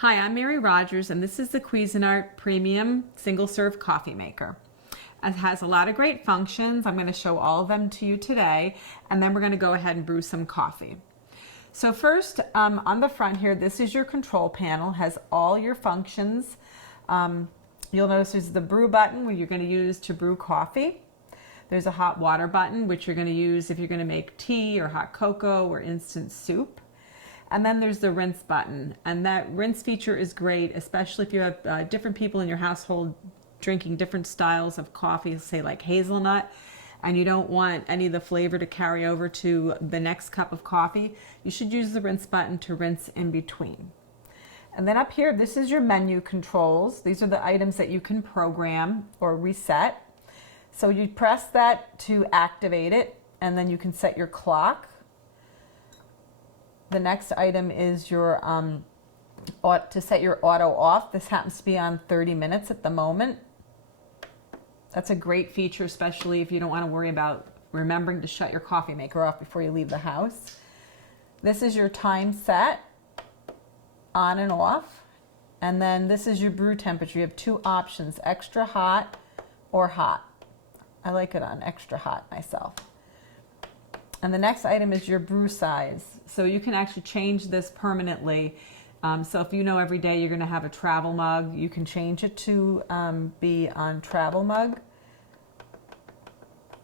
Hi, I'm Mary Rogers, and this is the Cuisinart Premium Single Serve Coffee Maker. It has a lot of great functions. I'm going to show all of them to you today, and then we're going to go ahead and brew some coffee. So first, on the front here, this is your control panel. It has all your functions. You'll notice there's the brew button, where you're going to use to brew coffee. There's a hot water button, which you're going to use if you're going to make tea or hot cocoa or instant soup. And then there's the rinse button, and that rinse feature is great, especially if you have different people in your household drinking different styles of coffee, say like hazelnut, and you don't want any of the flavor to carry over to the next cup of coffee. You should use the rinse button to rinse in between. And then up here, this is your menu controls. These are the items that you can program or reset. So you press that to activate it, and then you can set your clock. The next item is your to set your auto off. This happens to be on 30 minutes at the moment. That's a great feature, especially if you don't want to worry about remembering to shut your coffee maker off before you leave the house. This is your time set, on and off. And then this is your brew temperature. You have two options, extra hot or hot. I like it on extra hot myself. And the next item is your brew size. So you can actually change this permanently. So if you know every day you're going to have a travel mug, you can change it to be on travel mug,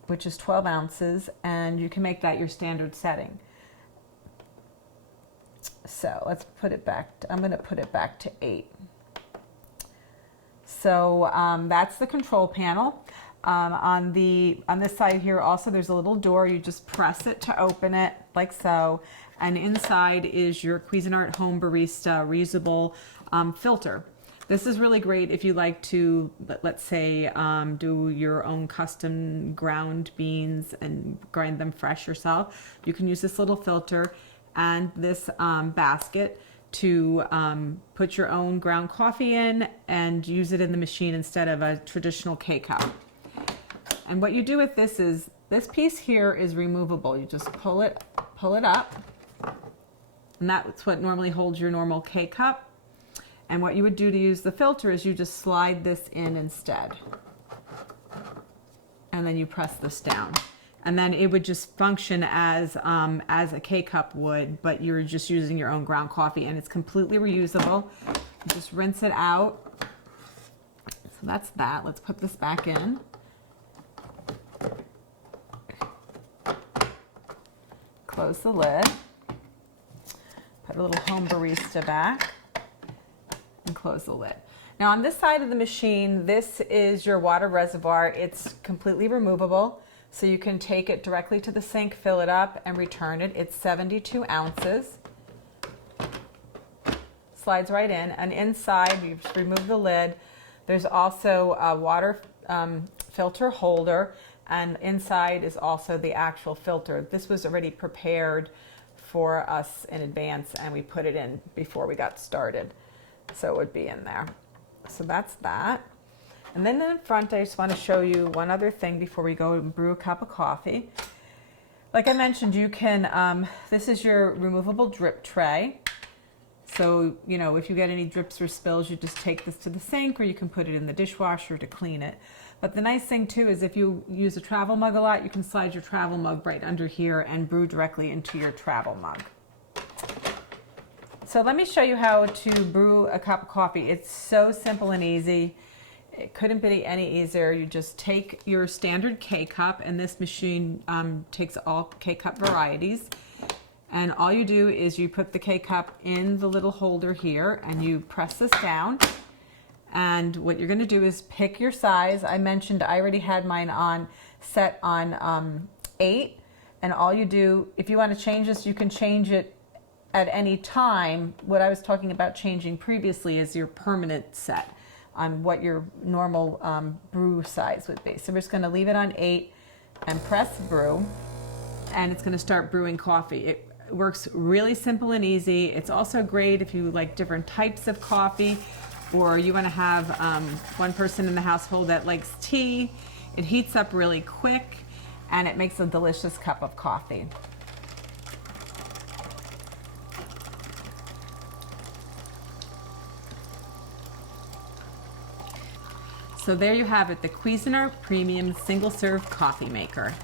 which is 12 ounces, and you can make that your standard setting. So let's put it back. I'm going to put it back to 8. So that's the control panel. On this side here also, there's a little door. You just press it to open it like so, and inside is your Cuisinart Home Barista reusable filter. This is really great if you like to, let's say, do your own custom ground beans and grind them fresh yourself. You can use this little filter and this basket to put your own ground coffee in and use it in the machine instead of a traditional K-Cup. And what you do with this is, this piece here is removable. You just pull it up, and that's what normally holds your normal K-Cup. And what you would do to use the filter is you just slide this in instead. And then you press this down. And then it would just function as a K-Cup would, but you're just using your own ground coffee, and it's completely reusable. You just rinse it out. So that's that. Let's put this back in. Close the lid, put a little Home Barista back, and close the lid. Now on this side of the machine, this is your water reservoir. It's completely removable, so you can take it directly to the sink, fill it up, and return it. It's 72 ounces. Slides right in, and inside, you just remove the lid. There's also a water filter holder, and inside is also the actual filter. This was already prepared for us in advance, and we put it in before we got started, so it would be in there. So that's that. And then in front, I just want to show you one other thing before we go and brew a cup of coffee. Like I mentioned, you can, this is your removable drip tray. So, you know, if you get any drips or spills, you just take this to the sink, or you can put it in the dishwasher to clean it. But the nice thing too is if you use a travel mug a lot, you can slide your travel mug right under here and brew directly into your travel mug. So let me show you how to brew a cup of coffee. It's so simple and easy. It couldn't be any easier. You just take your standard K-Cup, and this machine takes all K-Cup varieties. And all you do is you put the K-Cup in the little holder here, and you press this down. And what you're going to do is pick your size. I mentioned I already had mine set on 8. And all you do, if you want to change this, you can change it at any time. What I was talking about changing previously is your permanent set on what your normal brew size would be. So we're just going to leave it on 8 and press brew, and it's going to start brewing coffee. It works really simple and easy. It's also great if you like different types of coffee, or you want to have one person in the household that likes tea. It heats up really quick, and it makes a delicious cup of coffee. So there you have it, the Cuisinart Premium Single Serve Coffee Maker.